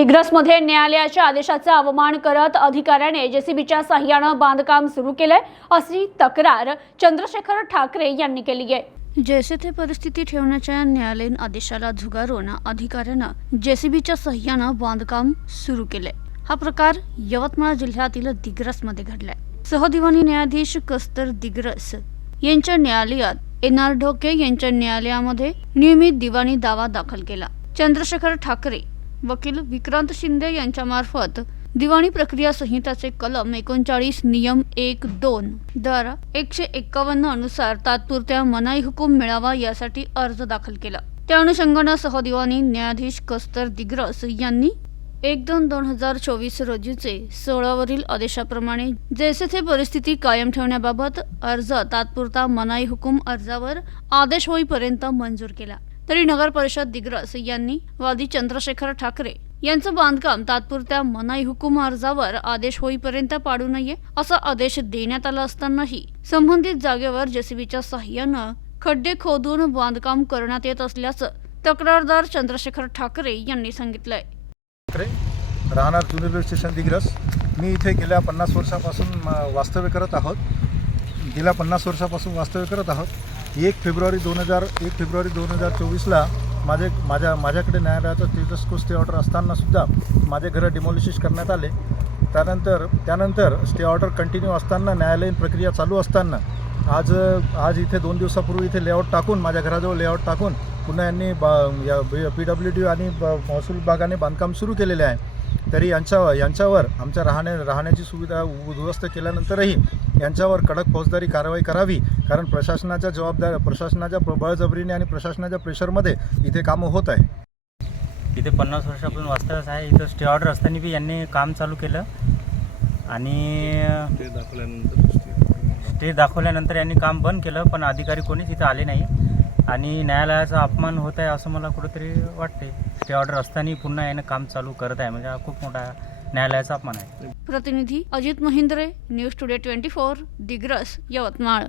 दिग्रसमध्ये न्यायालयाच्या आदेशाचा अवमान करत अधिकाऱ्याने जेसीबीच्या साह्यानं बांधकाम सुरू केलंय अशी तक्रार चंद्रशेखर ठाकरे यांनी केली आहे. जैसे थे परिस्थिती ठेवण्याच्या न्यायालयीन आदेशाला झुगारून अधिकाऱ्यानं जेसीबीच्या सह्यानं बांधकाम सुरू केलंय. हा प्रकार यवतमाळ जिल्ह्यातील दिग्रसमध्ये घडलाय. सहदिवाणी न्यायाधीश कस्तर दिग्रस यांच्या न्यायालयात एन आर ढोके यांच्या न्यायालयामध्ये नियमित दिवाणी दावा दाखल केला. चंद्रशेखर ठाकरे वकील विक्रांत शिंदे यांच्यामार्फत दिवाणी प्रक्रिया संहिताचे कलम एकोणचाळीस नियम एक दोन. दर एकशे एक्कावन्न अनुसार तात्पुरत्या मनाई हुकूम मिळावा यासाठी अर्ज दाखल केला. त्या अनुषंगानं सहदिवाणी न्यायाधीश कस्तर दिग्रस यांनी एक दोन दोन हजार चोवीस रोजीचे सोळावरील आदेशाप्रमाणे जैसे थे परिस्थिती कायम ठेवण्याबाबत अर्ज तात्पुरता मनाई हुकूम अर्जावर आदेश होईपर्यंत मंजूर केला. तरी नगर परिषद दिग्रस यांनी वादी चंद्रशेखर ठाकरे यांचं बांधकाम तात्पुरत्या मनाई हुकुम अर्जावर आदेश होईपर्यंत पाडू नये असा आदेश देण्यात आला असतानाही संबंधित जागेवर जेसीबीच्या सहाय्यानं खड्डे खोदून बांधकाम करण्यात येत असल्याचं तक्रारदार चंद्रशेखर ठाकरे यांनी सांगितलंय. राहणार जुने रेल्वे स्टेशन दिग्रस. मी इथे गेल्या पन्नास वर्षापासून वास्तव्य करत आहोत. गेल्या पन्नास वर्षापासून वास्तव्य करत आहोत. एक फेब्रुवारी दोन हजार एक फेब्रुवारी दोन हजार चोवीसला माझे माझ्या माझ्याकडे न्यायालयाचा स्टेटस को स्टे ऑर्डर असतानासुद्धा माझे घरं डिमॉलिशिश करण्यात आले. त्यानंतर त्यानंतर स्टे ऑर्डर कंटिन्यू असताना न्यायालयीन प्रक्रिया चालू असताना आज आज इथे दोन दिवसापूर्वी इथे लेआउट टाकून माझ्या घराजवळ लेआउट टाकून पुन्हा यांनी बा या पी डब्ल्यू डी आणि महसूल विभागाने बांधकाम सुरू केलेले आहे. तरी यांच्या यांच्यावर आमच्या राहण्या राहण्याची सुविधा उद्ध्वस्त केल्यानंतरही यांच्यावर कडक फौजदारी कारवाई करावी कारण प्रशासनाच्या जबाबदार प्रशासनाच्या बळजबरीने आणि प्रशासनाच्या प्रेशरमध्ये इथे कामं होत आहे. इथे पन्नास वर्षापासून वास्तव्यास आहे. इथं स्टे ऑर्डर असताना बी यांनी काम चालू केलं. आणि स्टे दाखवल्यानंतर यांनी काम बंद केलं पण अधिकारी कोणीच इथं आले नाही. आणि न्यायालयाचा अपमान होत आहे असं मला कुठंतरी वाटते स्टे ऑर्डर असताना पुन्हा यानं काम चालू करत आहे. म्हणजे हा खूप मोठा न्यायालयाचा अपमान आहे. प्रतिनिधी Ajit Mahindre news today twenty four Digras Yavatmal.